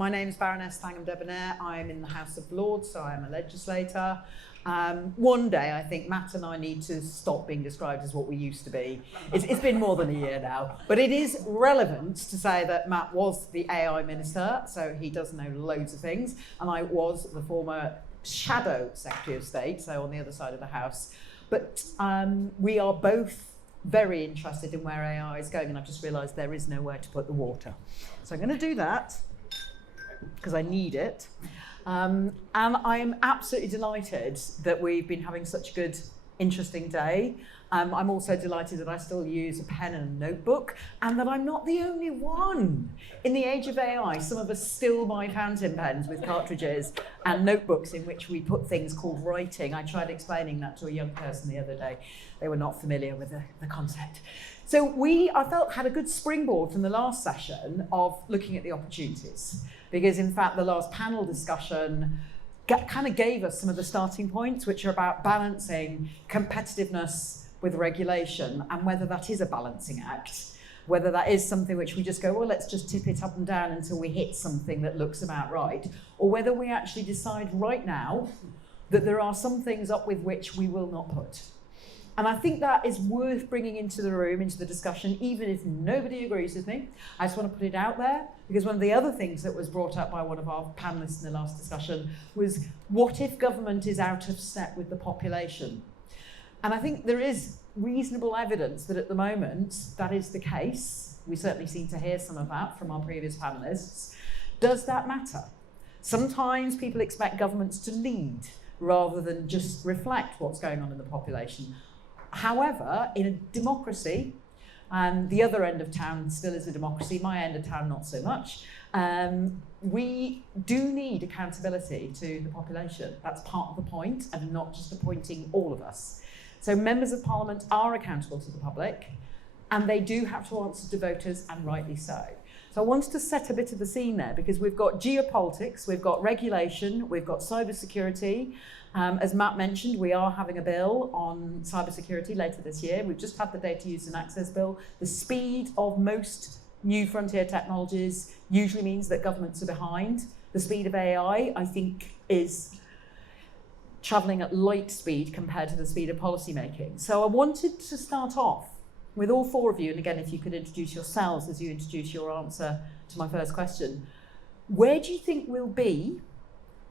My name is Baroness Thangam Debbonaire. I'm in the House of Lords, so I'm a legislator. One day, I think Matt and I need to stop being described as what we used to be. It's been more than a year now, but it is relevant to say that Matt was the AI minister, so he does know loads of things, and I was the former shadow Secretary of State, so on the other side of the House. But we are both very interested in where AI is going, and I've just realised there is nowhere to put the water. So I'm going to do that, because I need it. And I am absolutely delighted that we've been having such a good, interesting day. I'm also delighted that I still use a pen and a notebook, and that I'm not the only one. In the age of AI, some of us still buy fountain pens with cartridges and notebooks in which we put things called writing. I tried explaining that to a young person the other day. They were not familiar with the concept. So I felt, had a good springboard from the last session of looking at the opportunities, because in fact the last panel discussion kind of gave us some of the starting points, which are about balancing competitiveness with regulation, and whether that is a balancing act, whether that is something which we just go, well, let's just tip it up and down until we hit something that looks about right, or whether we actually decide right now that there are some things up with which we will not put. And I think that is worth bringing into the room, into the discussion, even if nobody agrees with me. I just want to put it out there, because one of the other things that was brought up by one of our panelists in the last discussion was, what if government is out of step with the population? And I think there is reasonable evidence that at the moment that is the case. We certainly seem to hear some of that from our previous panelists. Does that matter? Sometimes people expect governments to lead rather than just reflect what's going on in the population. However, in a democracy, and the other end of town still is a democracy, my end of town not so much, we do need accountability to the population. That's part of the point, and not just appointing all of us. So members of Parliament are accountable to the public, and they do have to answer to voters, and rightly so. So I wanted to set a bit of the scene there, because we've got geopolitics, we've got regulation, we've got cybersecurity. As Matt mentioned, we are having a bill on cybersecurity later this year. We've just had the data use and access bill. The speed of most new frontier technologies usually means that governments are behind. The speed of AI, I think, is travelling at light speed compared to the speed of policymaking. So I wanted to start off with all four of you, and again, if you could introduce yourselves as you introduce your answer to my first question. Where do you think we'll be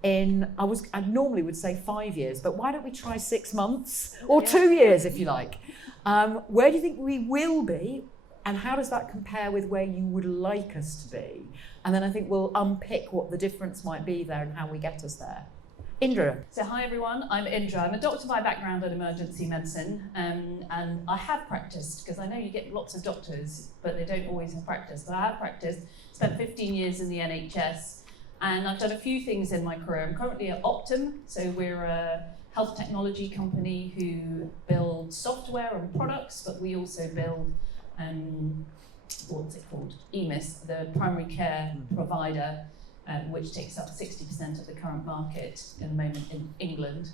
in, I normally would say 5 years, but why don't we try 6 months or 2 years, if you like? Where do you think we will be, and how does that compare with where you would like us to be? And then I think we'll unpick what the difference might be there and how we get us there. Indra. So hi everyone, I'm Indra. I'm a doctor by background in emergency medicine, and I have practiced, because I know you get lots of doctors, but they don't always have practice. But I have practiced, spent 15 years in the NHS, and I've done a few things in my career. I'm currently at Optum, so we're a health technology company who build software and products, but we also build, what's it called? EMIS, the primary care provider, which takes up 60% of the current market in the moment in England.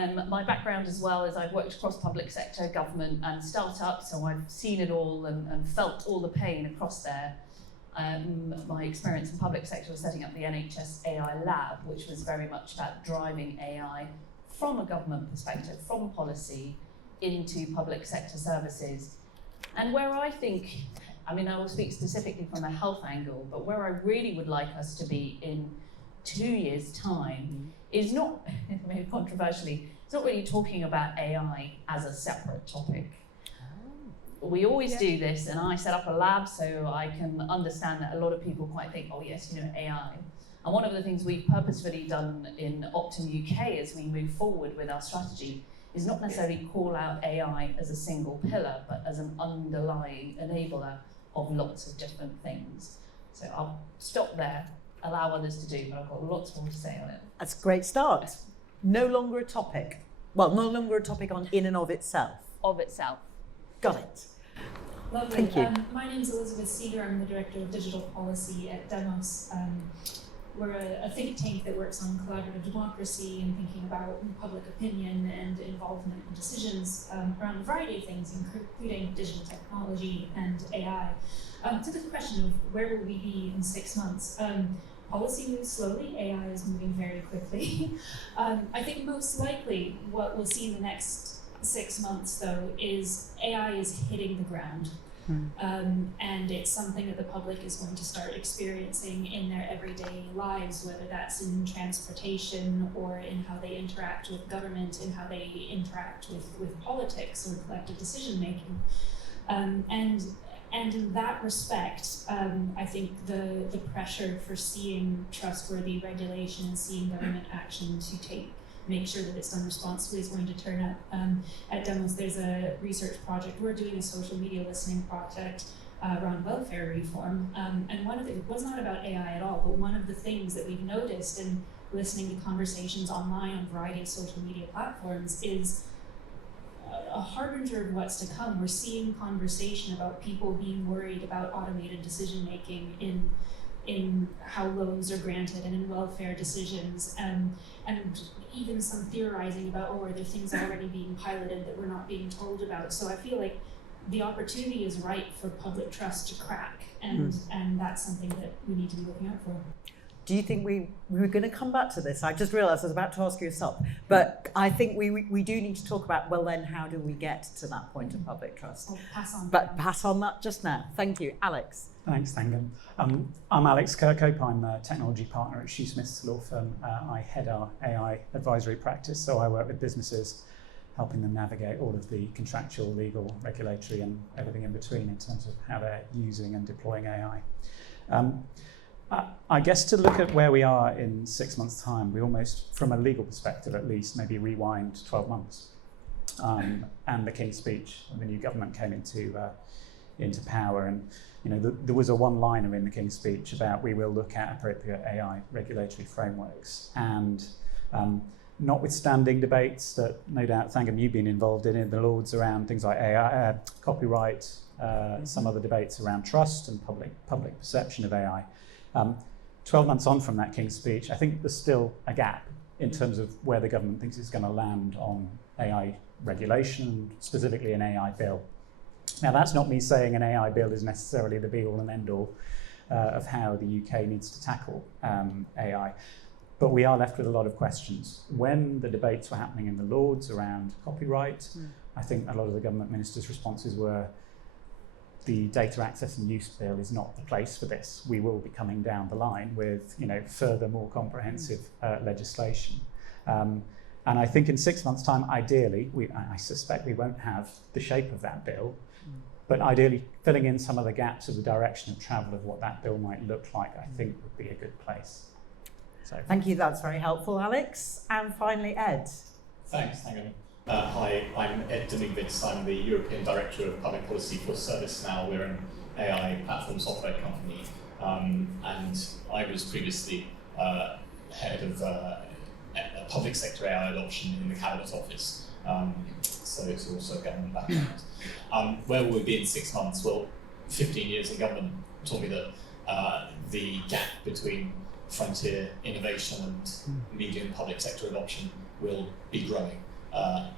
My background as well is I've worked across public sector, government and startups, so I've seen it all and felt all the pain across there. My experience in public sector was setting up the NHS AI lab, which was very much about driving AI from a government perspective, from policy into public sector services. And where I think, I will speak specifically from a health angle, but where I really would like us to be in 2 years' time is not, maybe controversially, it's not really talking about AI as a separate topic. We always do this, and I set up a lab so I can understand that a lot of people quite think, oh yes, AI. And one of the things we've purposefully done in Optum UK as we move forward with our strategy is not necessarily call out AI as a single pillar, but as an underlying enabler of lots of different things. So I'll stop there, allow others to do, but I've got lots more to say on it. That's a great start. No longer a topic. Well, no longer a topic on in and of itself. Of itself. Got it. Lovely. Thank you. My name is Elizabeth Seger. I'm the Director of Digital Policy at Demos. we're a think tank that works on collaborative democracy and thinking about public opinion and involvement in decisions around a variety of things, including digital technology and AI. To the question of where will we be in 6 months, policy moves slowly, AI is moving very quickly. I think most likely what we'll see in the next 6 months, though, is AI is hitting the ground. And it's something that the public is going to start experiencing in their everyday lives, whether that's in transportation or in how they interact with government, in how they interact with politics or collective decision making. And in that respect, I think the pressure for seeing trustworthy regulation and seeing government action to make sure that it's done responsibly is going to turn up. At Demos, there's a research project. We're doing a social media listening project around welfare reform. And it was not about AI at all, but one of the things that we've noticed in listening to conversations online on a variety of social media platforms is a harbinger of what's to come. We're seeing conversation about people being worried about automated decision-making in how loans are granted and in welfare decisions, and even some theorizing about, are there things already being piloted that we're not being told about? So I feel like the opportunity is ripe for public trust to crack, and that's something that we need to be looking out for. Do you think we were going to come back to this? I just realised I was about to ask you yourself, but I think we do need to talk about, well then, how do we get to that point of public trust? I'll pass on. But pass on that just now. Thank you. Alex. Thanks, Thangam. I'm Alex Kirkhope. I'm a technology partner at Shoosmiths law firm. I head our AI advisory practice, so I work with businesses, helping them navigate all of the contractual, legal, regulatory, and everything in between in terms of how they're using and deploying AI. I guess to look at where we are in 6 months' time, we almost, from a legal perspective at least, maybe rewind 12 months. And the King's Speech, when the new government came into power, and there was a one-liner in the King's Speech about we will look at appropriate AI regulatory frameworks. And notwithstanding debates that no doubt, Thangam, you've been involved in the Lords around things like AI, copyright, some other debates around trust and public perception of AI. 12 months on from that King's Speech, I think there's still a gap in terms of where the government thinks it's going to land on AI regulation, specifically an AI bill. Now, that's not me saying an AI bill is necessarily the be-all and end-all of how the UK needs to tackle AI, but we are left with a lot of questions. When the debates were happening in the Lords around copyright, I think a lot of the government ministers' responses were, the data access and use bill is not the place for this. We will be coming down the line with further, more comprehensive legislation. And I think in 6 months' time, ideally, I suspect we won't have the shape of that bill, but ideally filling in some of the gaps of the direction of travel of what that bill might look like, I think would be a good place. So, thank you, that's very helpful, Alex. And finally, Ed. Thanks, Thangam. Hi, I'm Ed Minckwitz. I'm the European Director of Public Policy for ServiceNow. We're an AI platform software company, and I was previously head of public sector AI adoption in the Cabinet Office, so it's also a government background. Where will we be in 6 months? Well, 15 years in government taught me that the gap between frontier innovation and medium public sector adoption will be growing.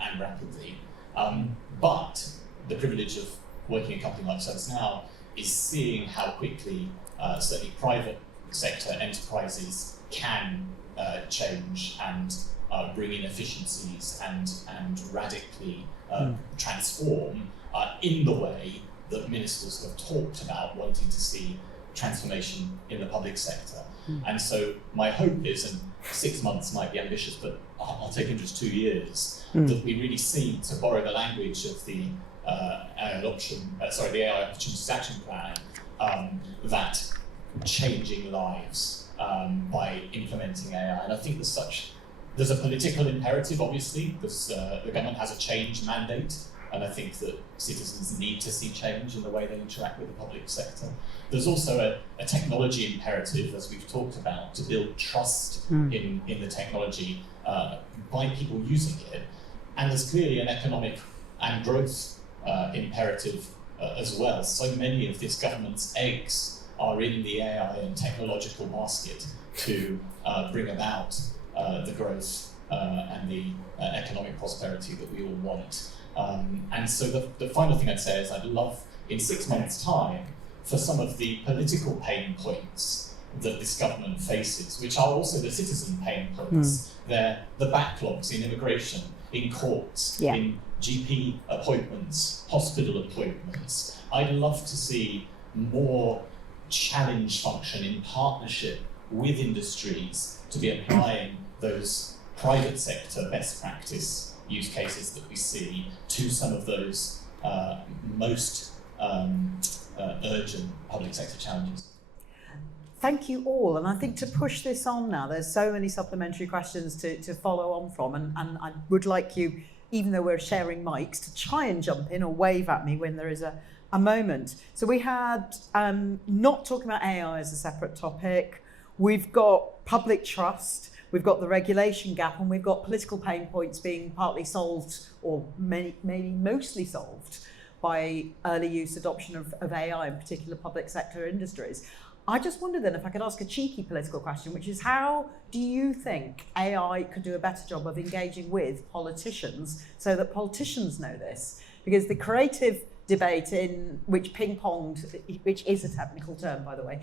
And rapidly. But the privilege of working in a company like ServiceNow is seeing how quickly certainly private sector enterprises can change and bring in efficiencies and radically transform in the way that ministers have talked about wanting to see transformation in the public sector. And so my hope is, and 6 months might be ambitious, but I'll take interest 2 years, that we really see, to borrow the language of the AI Opportunities Action Plan, that changing lives by implementing AI. And I think there's a political imperative, obviously, because the government has a change mandate, and I think that citizens need to see change in the way they interact with the public sector. There's also a technology imperative, as we've talked about, to build trust in the technology by people using it. And there's clearly an economic and growth imperative as well. So many of this government's eggs are in the AI and technological basket to bring about the growth and the economic prosperity that we all want. And so the final thing I'd say is I'd love in 6 months' time for some of the political pain points that this government faces, which are also the citizen pain points. They're the backlogs in immigration, in courts, in GP appointments, hospital appointments. I'd love to see more challenge function in partnership with industries to be applying those private sector best practice use cases that we see to some of those most urgent public sector challenges. Thank you all, and I think to push this on now, there's so many supplementary questions to follow on from, and I would like you, even though we're sharing mics, to try and jump in or wave at me when there is a moment. So we had, not talking about AI as a separate topic, we've got public trust, we've got the regulation gap, and we've got political pain points being partly solved, or maybe mostly solved, by early use adoption of AI in particular public sector industries. I just wondered then if I could ask a cheeky political question, which is how do you think AI could do a better job of engaging with politicians so that politicians know this? Because the creative debate in which ping-ponged, which is a technical term, by the way,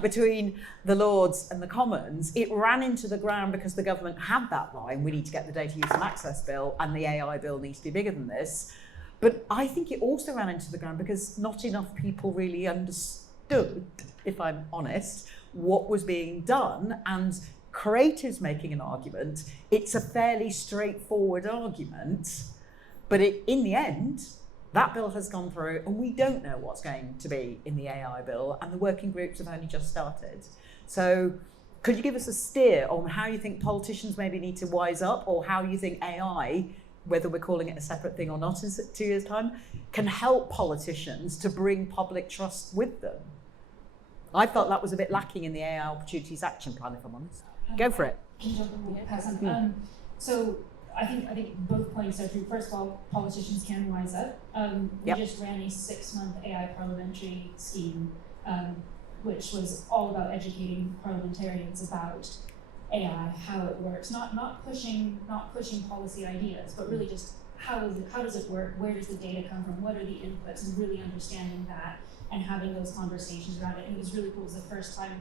between the Lords and the Commons, it ran into the ground because the government had that line, we need to get the data use and access bill, and the AI bill needs to be bigger than this. But I think it also ran into the ground because not enough people really understood, if I'm honest, what was being done, and creatives making an argument. It's a fairly straightforward argument, but in the end, that bill has gone through and we don't know what's going to be in the AI bill, and the working groups have only just started. So could you give us a steer on how you think politicians maybe need to wise up, or how you think AI, whether we're calling it a separate thing or not in 2 years' time, can help politicians to bring public trust with them? I felt that was a bit lacking in the AI Opportunities Action Plan, if I'm honest. Go for it. So I think both points are true. First of all, politicians can wise up. We just ran a 6-month AI parliamentary scheme, which was all about educating parliamentarians about AI, how it works, not pushing policy ideas, but really just how does it work, where does the data come from, what are the inputs, and really understanding that and having those conversations around it. And it was really cool. It was the first time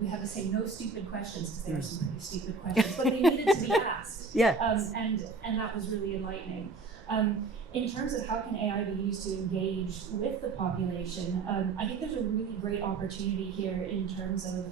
we had to say no stupid questions, because there were some pretty stupid questions, but they needed to be asked. And that was really enlightening. In terms of how can AI be used to engage with the population, I think there's a really great opportunity here in terms of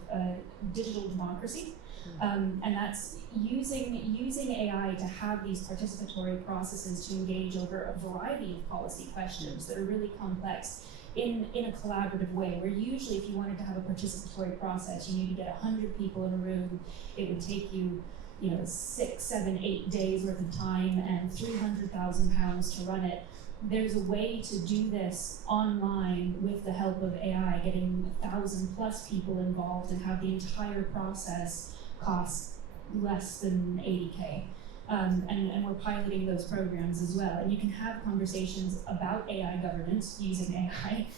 digital democracy. And that's using AI to have these participatory processes to engage over a variety of policy questions that are really complex in a collaborative way, where usually if you wanted to have a participatory process, you need to get 100 people in a room. It would take you 6, 7, 8 days worth of time and £300,000 to run it. There's a way to do this online with the help of AI, getting 1,000+ people involved, and have the entire process cost less than 80K. And we're piloting those programs as well. And you can have conversations about AI governance using AI,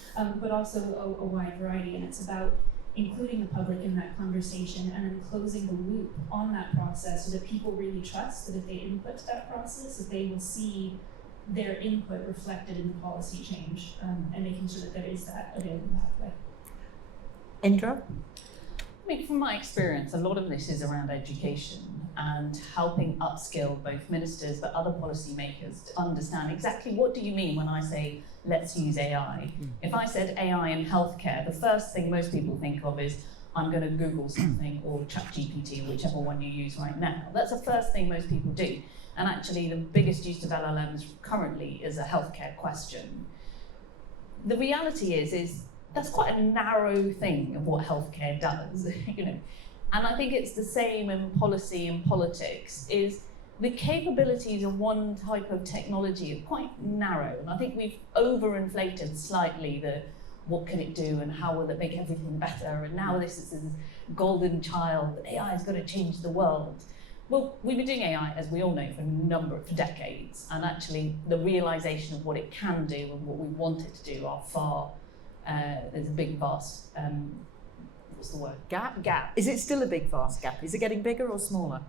but also a wide variety. And it's about including the public in that conversation and then closing the loop on that process so that people really trust that if they input to that process, that they will see their input reflected in the policy change, and making sure that there is that available pathway. Indra? I mean, from my experience, a lot of this is around education and helping upskill both ministers but other policymakers to understand exactly what do you mean when I say let's use AI. If I said AI in healthcare, the first thing most people think of is I'm going to Google something or ChatGPT, or whichever one you use right now. That's the first thing most people do. And actually the biggest use of LLMs currently is a healthcare question. The reality is that's quite a narrow thing of what healthcare does, And I think it's the same in policy and politics, is the capabilities of one type of technology are quite narrow. And I think we've overinflated slightly the what can it do and how will it make everything better. And now this is this golden child, AI is going to change the world. Well, we've been doing AI, as we all know, for decades. And actually the realization of what it can do and what we want it to do are far there's a big, vast, what's the word? Gap. Is it still a big, vast gap? Is it getting bigger or smaller?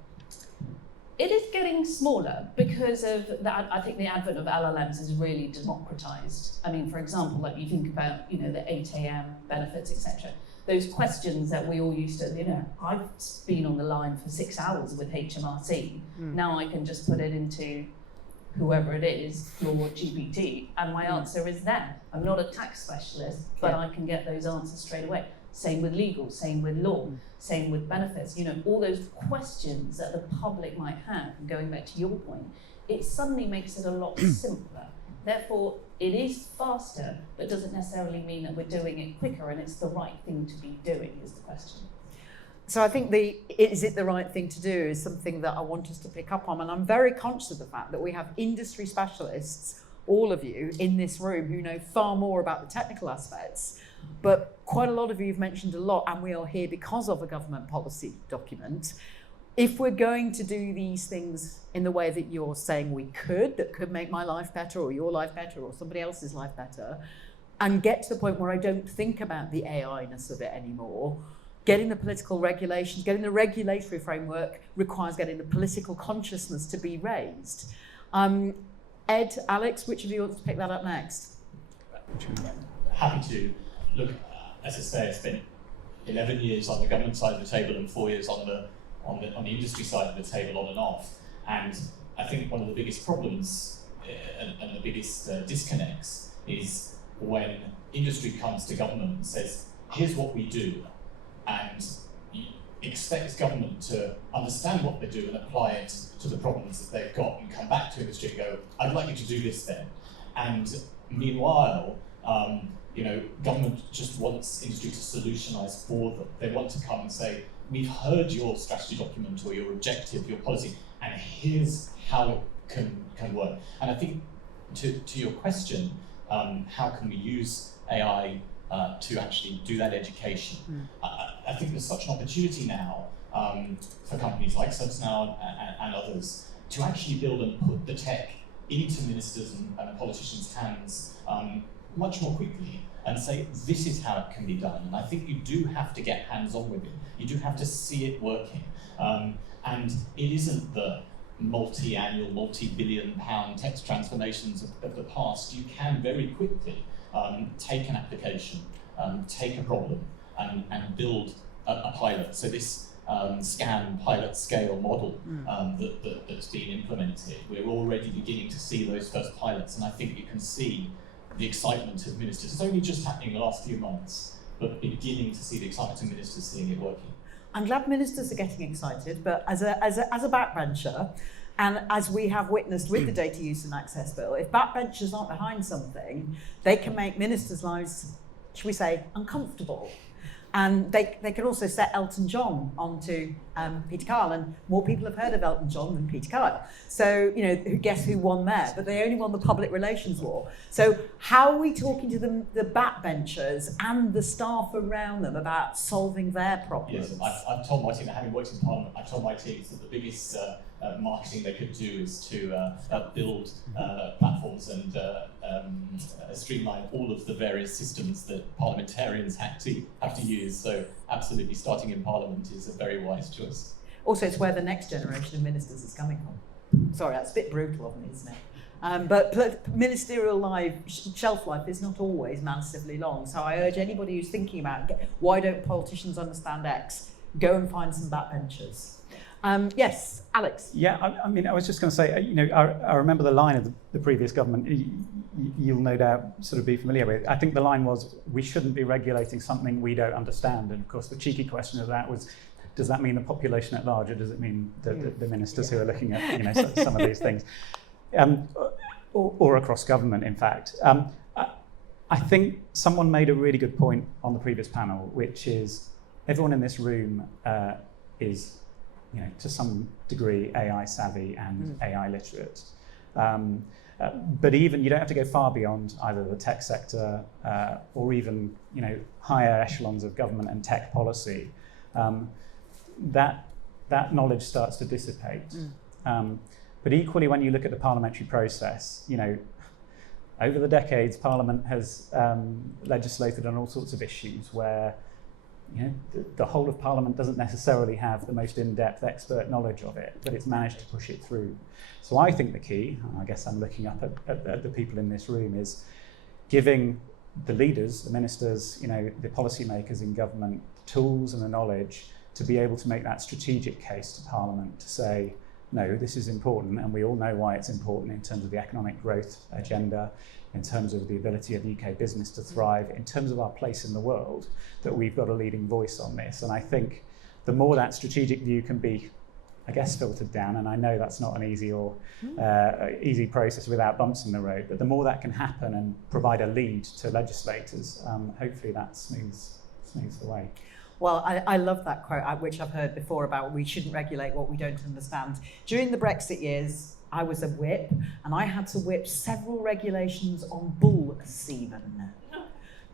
It is getting smaller because of I think the advent of LLMs has really democratized. I mean, for example, like you think about, the 8 a.m. benefits, etc. Those questions that we all used to, I've been on the line for 6 hours with HMRC. Now I can just put it into whoever it is, Claude GPT, and my answer is there. I'm not a tax specialist, but I can get those answers straight away. Same with legal, same with law, same with benefits. All those questions that the public might have, and going back to your point, it suddenly makes it a lot simpler. Therefore, it is faster, but doesn't necessarily mean that we're doing it quicker and it's the right thing to be doing is the question. So I think is it the right thing to do is something that I want us to pick up on. And I'm very conscious of the fact that we have industry specialists, all of you in this room, who know far more about the technical aspects. But quite a lot of you have mentioned a lot, and we are here because of a government policy document. If we're going to do these things in the way that you're saying that could make my life better or your life better or somebody else's life better, and get to the point where I don't think about the AI-ness of it anymore, getting the political regulations, getting the regulatory framework requires getting the political consciousness to be raised. Ed, Alex, which of you wants to pick that up next? Happy to. Look, as I say, it's been 11 years on the government side of the table and 4 years on the industry side of the table, on and off. And I think one of the biggest problems and the biggest disconnects is when industry comes to government and says, here's what we do, and expects government to understand what they do and apply it to the problems that they've got, and come back to industry and go, I'd like you to do this then. And meanwhile, government just wants industry to solutionise for them. They want to come and say, we've heard your strategy document or your objective, your policy, and here's how it can work. And I think to your question, how can we use AI to actually do that education? I think there's such an opportunity now for companies like ServiceNow and others to actually build and put the tech into ministers and politicians' hands much more quickly and say, this is how it can be done. And I think you do have to get hands-on with it. You do have to see it working. And it isn't the multi-annual, multi-billion-pound tech transformations of the past. You can very quickly take an application, take a problem, and build a pilot. So this scan pilot scale model that's being implemented, we're already beginning to see those first pilots, and I think you can see the excitement of ministers. It's only just happening the last few months, but beginning to see the excitement of ministers seeing it working. I'm glad ministers are getting excited, but as a backbencher, and as we have witnessed with the Data Use and Access Bill, if backbenchers aren't behind something, they can make ministers' lives, should we say, uncomfortable. And they can also set Elton John onto Peter Kyle, and more people have heard of Elton John than Peter Kyle. So, guess who won there? But they only won the public relations war. So how are we talking to the backbenchers and the staff around them about solving their problems? Yes, I've told my team, having worked in Parliament, I've told my teams that the biggest marketing they could do is to build platforms and streamline all of the various systems that parliamentarians have to use. So absolutely, starting in Parliament is a very wise choice. Also, it's where the next generation of ministers is coming from. Sorry, that's a bit brutal of me, isn't it? But ministerial shelf life is not always massively long. So I urge anybody who's thinking about why don't politicians understand X, go and find some backbenchers. Yes, Alex. Yeah, I was just going to say, I remember the line of the previous government. You'll no doubt sort of be familiar with. I think the line was, we shouldn't be regulating something we don't understand. And of course, the cheeky question of that was, does that mean the population at large, or does it mean the ministers who are looking at some of these things, or across government, in fact? I think someone made a really good point on the previous panel, which is everyone in this room is, to some degree, AI savvy and AI literate. But even you don't have to go far beyond either the tech sector or even higher echelons of government and tech policy. That knowledge starts to dissipate. But equally, when you look at the parliamentary process, over the decades, Parliament has legislated on all sorts of issues where the whole of Parliament doesn't necessarily have the most in-depth expert knowledge of it, but it's managed to push it through. So I think the key, and I guess I'm looking up at the people in this room, is giving the leaders, the ministers, the policymakers in government, tools and the knowledge to be able to make that strategic case to Parliament to say, no, this is important, and we all know why it's important in terms of the economic growth agenda, in terms of the ability of UK business to thrive, in terms of our place in the world, that we've got a leading voice on this. And I think the more that strategic view can be, I guess, filtered down, and I know that's not an easy process without bumps in the road, but the more that can happen and provide a lead to legislators, hopefully that smooths the way. Well, I love that quote, which I've heard before about we shouldn't regulate what we don't understand. During the Brexit years, I was a whip, and I had to whip several regulations on bull semen.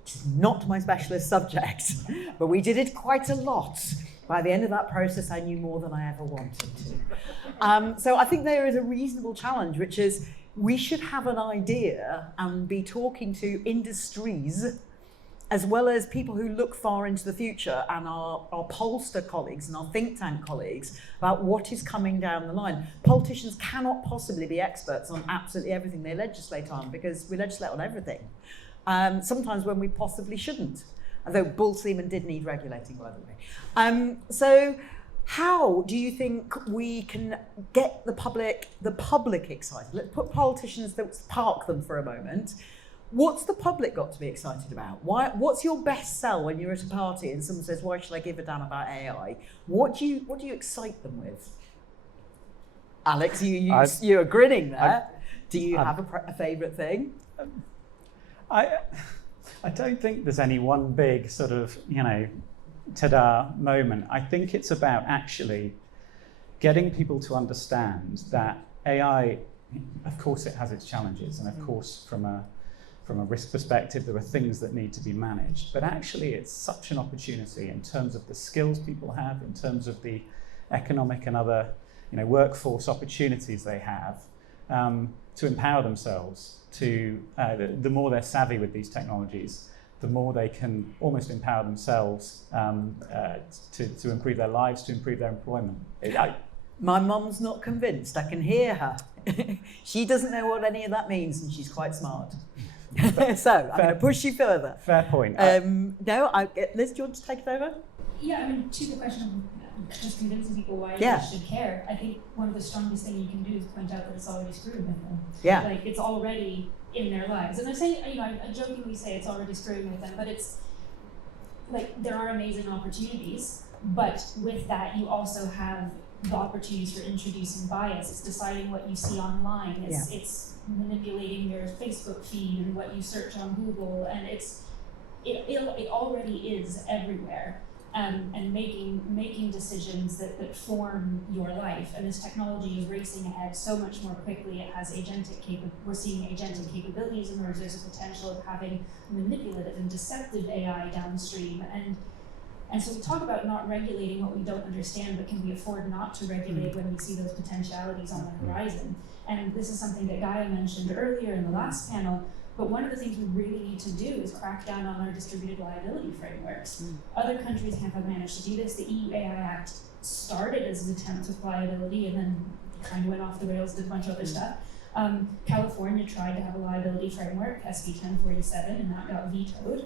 Which is not my specialist subject, but we did it quite a lot. By the end of that process, I knew more than I ever wanted to. So I think there is a reasonable challenge, which is we should have an idea and be talking to industries as well as people who look far into the future, and our pollster colleagues and our think tank colleagues, about what is coming down the line. Politicians cannot possibly be experts on absolutely everything they legislate on, because we legislate on everything, sometimes when we possibly shouldn't. Although bull semen did need regulating, by the way. So how do you think we can get the public excited? Let's put politicians, let's park them for a moment. What's the public got to be excited about? What's your best sell when you're at a party and someone says, why should I give a damn about AI? What do you excite them with? Alex, you're grinning there. Do you have a favourite thing? I don't think there's any one big sort of, ta-da moment. I think it's about actually getting people to understand that AI, of course it has its challenges, and of course from a risk perspective, there are things that need to be managed, but actually it's such an opportunity in terms of the skills people have, in terms of the economic and other workforce opportunities they have, to empower themselves. The more they're savvy with these technologies, the more they can almost empower themselves to improve their lives, to improve their employment. My mum's not convinced. I can hear her. She doesn't know what any of that means, and she's quite smart. So I'm going to push you further. Fair point. Liz, do you want to take it over? Yeah, to the question of just convincing people why they should care, I think one of the strongest things you can do is point out that it's already screwing with them. Yeah. Like, it's already in their lives. And I say, I jokingly say it's already screwing with them, but it's like there are amazing opportunities, but with that you also have the opportunities for introducing bias. It's deciding what you see online. It's manipulating your Facebook feed and what you search on Google, and it already is everywhere, and making decisions that form your life. And this technology is racing ahead so much more quickly. It has we're seeing agentic capabilities emerge. There's a potential of having manipulative and deceptive AI downstream, and so we talk about not regulating what we don't understand, but can we afford not to regulate when we see those potentialities on the horizon? And this is something that Gaia mentioned earlier in the last panel, but one of the things we really need to do is crack down on our distributed liability frameworks. Other countries have managed to do this. The EU AI Act started as an attempt with liability and then kind of went off the rails, did a bunch of other stuff. California tried to have a liability framework, SB 1047, and that got vetoed.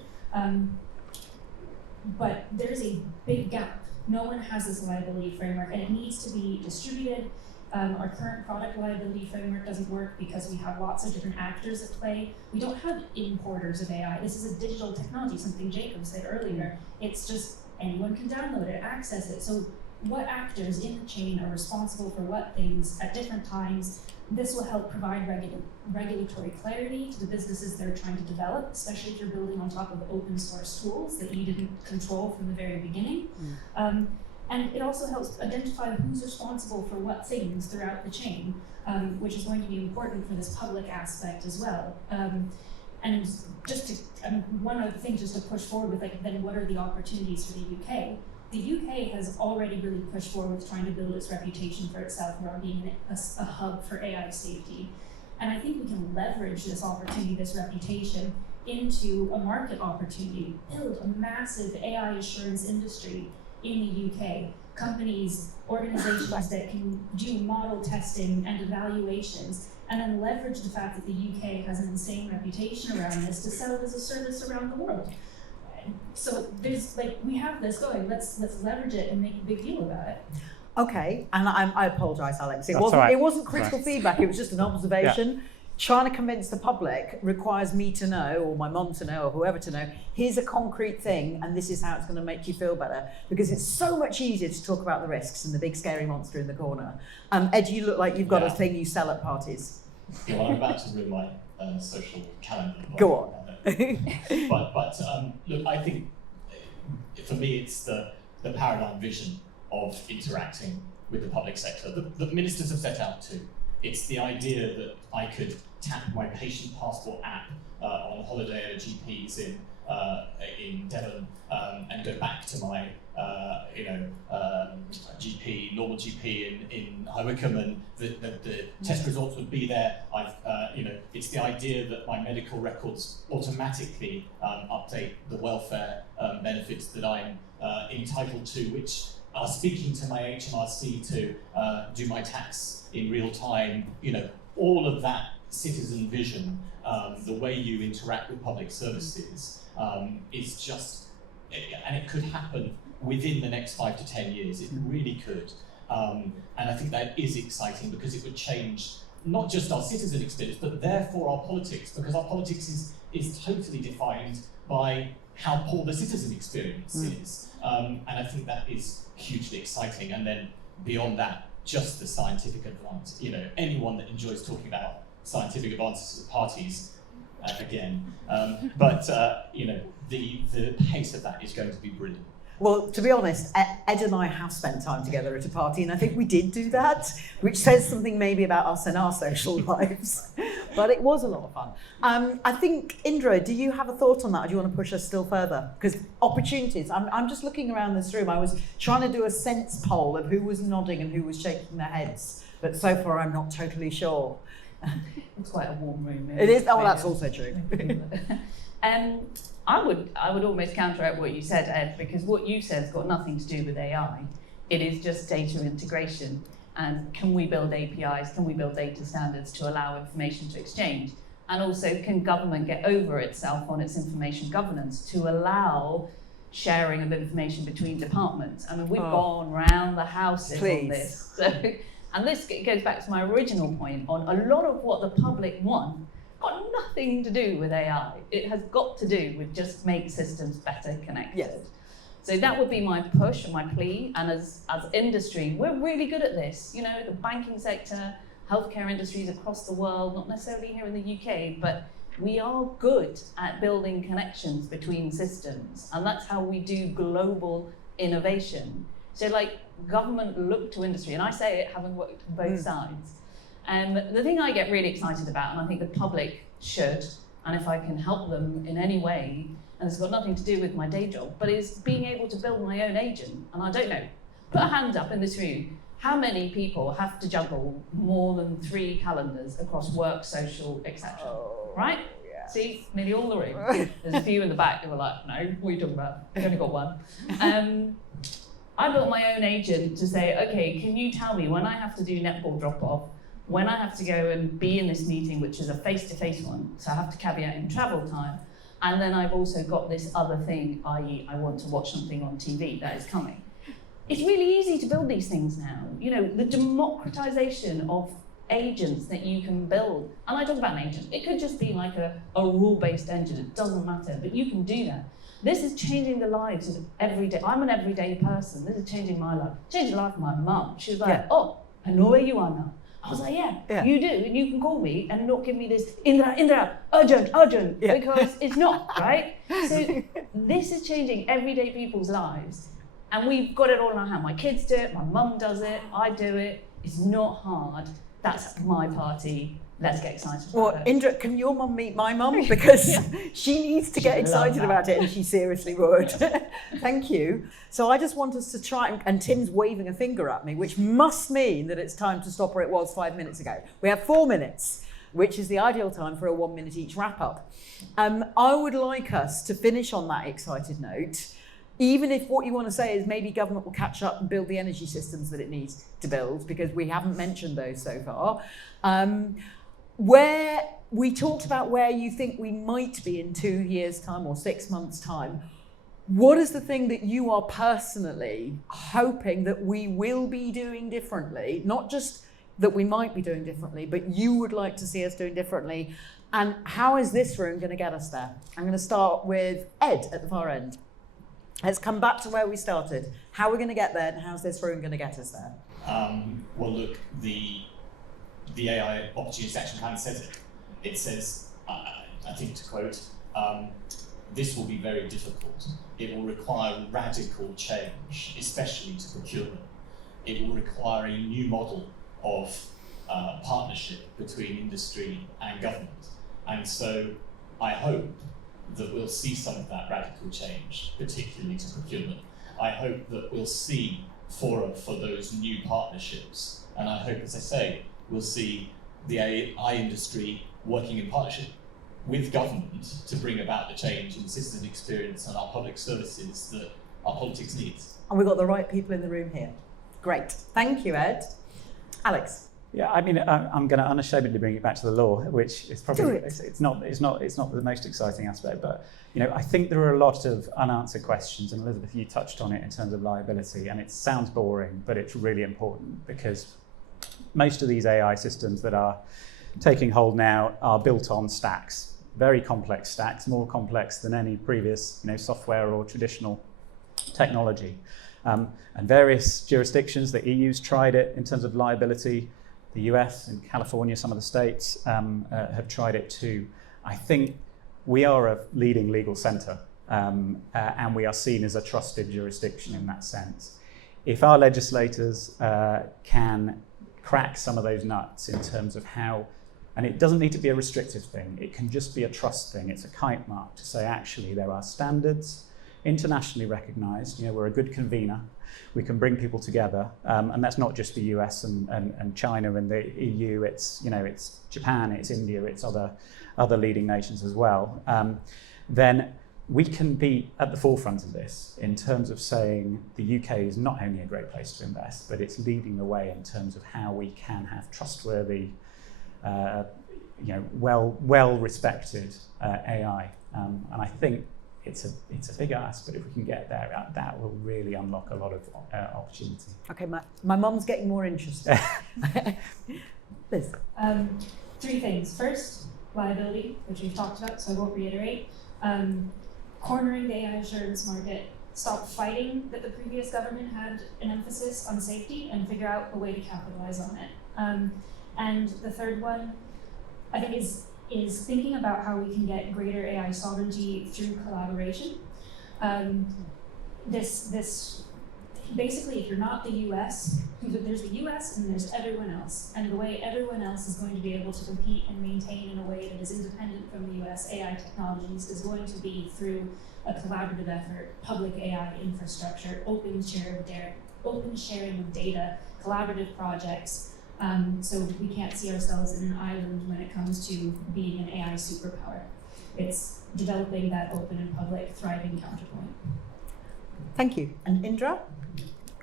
But there's a big gap. No one has this liability framework, and it needs to be distributed. Our current product liability framework doesn't work because we have lots of different actors at play. We don't have importers of AI. This is a digital technology, something Jacob said earlier. It's just anyone can download it, access it. So what actors in the chain are responsible for what things at different times? This will help provide regulatory clarity to the businesses they're trying to develop, especially if you're building on top of open source tools that you didn't control from the very beginning. And it also helps identify who's responsible for what things throughout the chain, which is going to be important for this public aspect as well. And just one other thing just to push forward with, then what are the opportunities for the UK? The UK has already really pushed forward with trying to build its reputation for itself around being a hub for AI safety. And I think we can leverage this opportunity, this reputation, into a market opportunity, build a massive AI assurance industry in the UK. Companies, organizations that can do model testing and evaluations, and then leverage the fact that the UK has an insane reputation around this to sell it as a service around the world. So there's we have this going. Let's leverage it and make a big deal about it. Okay, and I apologise, Alex. It That's wasn't all right. it wasn't critical feedback. It was just an observation. Yeah. Trying to convince the public requires me to know, or my mum to know, or whoever to know, here's a concrete thing, and this is how it's going to make you feel better. Because it's so much easier to talk about the risks and the big scary monster in the corner. Ed, you look like you've got a thing you sell at parties. Yeah, well, I'm about to ruin my social calendar. Go on. But look, I think for me it's the paradigm vision of interacting with the public sector that ministers have set out to. It's the idea that I could tap my patient passport app on holiday at a GP's in Devon and go back to my GP, normal GP in High Wycombe, and the test results would be there. It's the idea that my medical records automatically update the welfare benefits that I'm entitled to, which are speaking to my HMRC to do my tax in real time. All of that citizen vision, the way you interact with public services is just, and it could happen within the next 5 to 10 years. It really could. And I think that is exciting because it would change not just our citizen experience, but therefore our politics, because our politics is totally defined by how poor the citizen experience is. And I think that is hugely exciting. And then beyond that, just the scientific advance. Anyone that enjoys talking about scientific advances at parties, again. The pace of that is going to be brilliant. Well, to be honest, Ed and I have spent time together at a party, and I think we did do that, which says something maybe about us and our social lives. But it was a lot of fun. I think, Indra, do you have a thought on that, or do you want to push us still further? Because opportunities, I'm just looking around this room. I was trying to do a sense poll of who was nodding and who was shaking their heads, but so far I'm not totally sure. It's quite a warm room. Maybe. It is. Oh, that's also true. I would almost counteract what you said, Ed, because what you said has got nothing to do with AI. It is just data integration. And can we build APIs? Can we build data standards to allow information to exchange? And also, can government get over itself on its information governance to allow sharing of information between departments? I mean, we've gone round the houses on this. So, and this goes back to my original point on a lot of what the public want got nothing to do with AI. It has got to do with just make systems better connected. Yes. So that would be my push and my plea. And as industry, we're really good at this. The banking sector, healthcare industries across the world, not necessarily here in the UK, but we are good at building connections between systems. And that's how we do global innovation. So government look to industry, and I say it having worked on both sides. The thing I get really excited about, and I think the public should, and if I can help them in any way, and it's got nothing to do with my day job, but is being able to build my own agent. And I don't know, put a hand up in this room, how many people have to juggle more than 3 calendars across work, social, etc.? Right? Yeah. See, nearly all the room. There's a few in the back who are like, no, what are you talking about? We've only got one. I built my own agent to say, okay, can you tell me when I have to do netball drop-off, when I have to go and be in this meeting, which is a face-to-face one, so I have to caveat in travel time, and then I've also got this other thing, i.e. I want to watch something on TV that is coming. It's really easy to build these things now. The democratization of agents that you can build, and I talk about an agent, it could just be like a rule-based engine, it doesn't matter, but you can do that. This is changing the lives of everyday, I'm an everyday person, this is changing my life. Changed the life of my mum. She was like, I know where you are now. I was like, yeah, you do, and you can call me and not give me this, Indra, urgent, because it's not, right? So this is changing everyday people's lives, and we've got it all in our hand. My kids do it, my mum does it, I do it. It's not hard. That's my party. Let's get excited about it. Indra, can your mum meet my mum? Because she needs to get excited about it, and she seriously would. Thank you. So I just want us to try, and Tim's waving a finger at me, which must mean that it's time to stop where it was 5 minutes ago. We have 4 minutes. which is the ideal time for a 1 minute each wrap up. I would like us to finish on that excited note, even if what you want to say is maybe government will catch up and build the energy systems that it needs to build, because we haven't mentioned those so far. Where we talked about where you think we might be in 2 years' time or 6 months' time. What is the thing that you are personally hoping that we will be doing differently? Not just that we might be doing differently, but you would like to see us doing differently. And how is this room going to get us there? I'm going to start with Ed at the far end. Let's come back to where we started. How we're going to get there, and how's this room going to get us there? Well, look, the AI Opportunities Action Plan says it. It says, I think to quote, this will be very difficult. It will require radical change, especially to procurement. It will require a new model of partnership between industry and government. And so I hope that we'll see some of that radical change, particularly to procurement. I hope that we'll see fora for those new partnerships. And I hope, as I say, we'll see the AI industry working in partnership with government to bring about the change in citizen experience and our public services that our politics needs. And we've got the right people in the room here. Great. Thank you, Ed. Alex. Yeah, I mean, I'm going to unashamedly bring it back to the law, which is probably it's not the most exciting aspect, but I think there are a lot of unanswered questions, and Elizabeth, you touched on it in terms of liability, and it sounds boring, but it's really important because most of these AI systems that are taking hold now are built on stacks, very complex stacks, more complex than any previous software or traditional technology, and various jurisdictions. The EU's tried it in terms of liability. The US and California, some of the states have tried it too. I think we are a leading legal centre, and we are seen as a trusted jurisdiction in that sense. If our legislators can crack some of those nuts in terms of how, and it doesn't need to be a restrictive thing, it can just be a trust thing. It's a kite mark to say, actually, there are standards internationally recognised. We're a good convener. We can bring people together, and that's not just the US and China and the EU. It's it's Japan, it's India, it's other leading nations as well. Then we can be at the forefront of this in terms of saying the UK is not only a great place to invest, but it's leading the way in terms of how we can have trustworthy, well respected AI. And I think it's a big ask, but if we can get there, that will really unlock a lot of opportunity. Okay, my mum's getting more interested. Liz. 3 things. First, liability, which we've talked about, so I won't reiterate. Cornering the AI assurance market, stop fighting that the previous government had an emphasis on safety, and figure out a way to capitalize on it. And the third one, I think, is thinking about how we can get greater AI sovereignty through collaboration. This basically, if you're not the US, there's the US and there's everyone else. And the way everyone else is going to be able to compete and maintain in a way that is independent from the US AI technologies is going to be through a collaborative effort, public AI infrastructure, open sharing of data, collaborative projects. So we can't see ourselves in an island when it comes to being an AI superpower. It's developing that open and public, thriving counterpoint. Thank you. And Indra?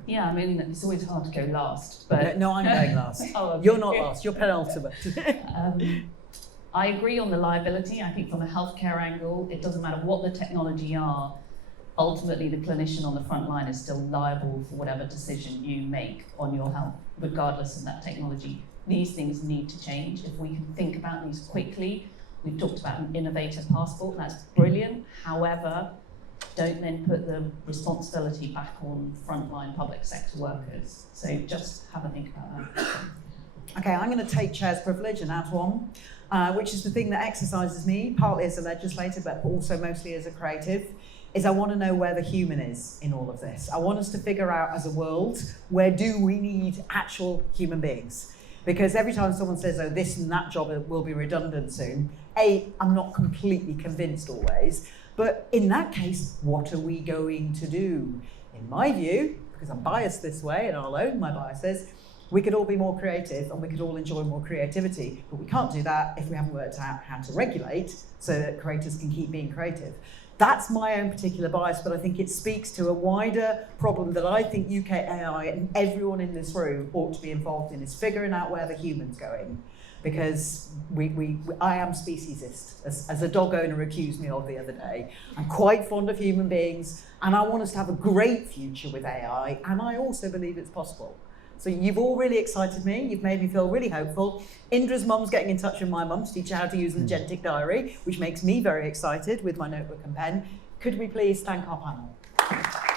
Yeah, I mean, it's always hard to go last, but... No, I'm going last. Oh, okay. You're not last, you're penultimate. I agree on the liability. I think from a healthcare angle, it doesn't matter what the technology are, ultimately the clinician on the front line is still liable for whatever decision you make on your health, regardless of that technology. These things need to change. If we can think about these quickly, we've talked about an innovator passport, that's brilliant. However, don't then put the responsibility back on frontline public sector workers. So just have a think about that. Okay, I'm going to take chair's privilege and add one, which is the thing that exercises me, partly as a legislator, but also mostly as a creative, is I want to know where the human is in all of this. I want us to figure out as a world, where do we need actual human beings? Because every time someone says, oh, this and that job will be redundant soon, I'm not completely convinced always, but in that case, what are we going to do? In my view, because I'm biased this way and I'll own my biases, we could all be more creative and we could all enjoy more creativity, but we can't do that if we haven't worked out how to regulate so that creators can keep being creative. That's my own particular bias, but I think it speaks to a wider problem that I think UKAI and everyone in this room ought to be involved in, is figuring out where the human's going. Because I am speciesist, as a dog owner accused me of the other day. I'm quite fond of human beings, and I want us to have a great future with AI, and I also believe it's possible. So you've all really excited me, you've made me feel really hopeful. Indra's mum's getting in touch with my mum to teach her how to use an agentic diary, which makes me very excited with my notebook and pen. Could we please thank our panel?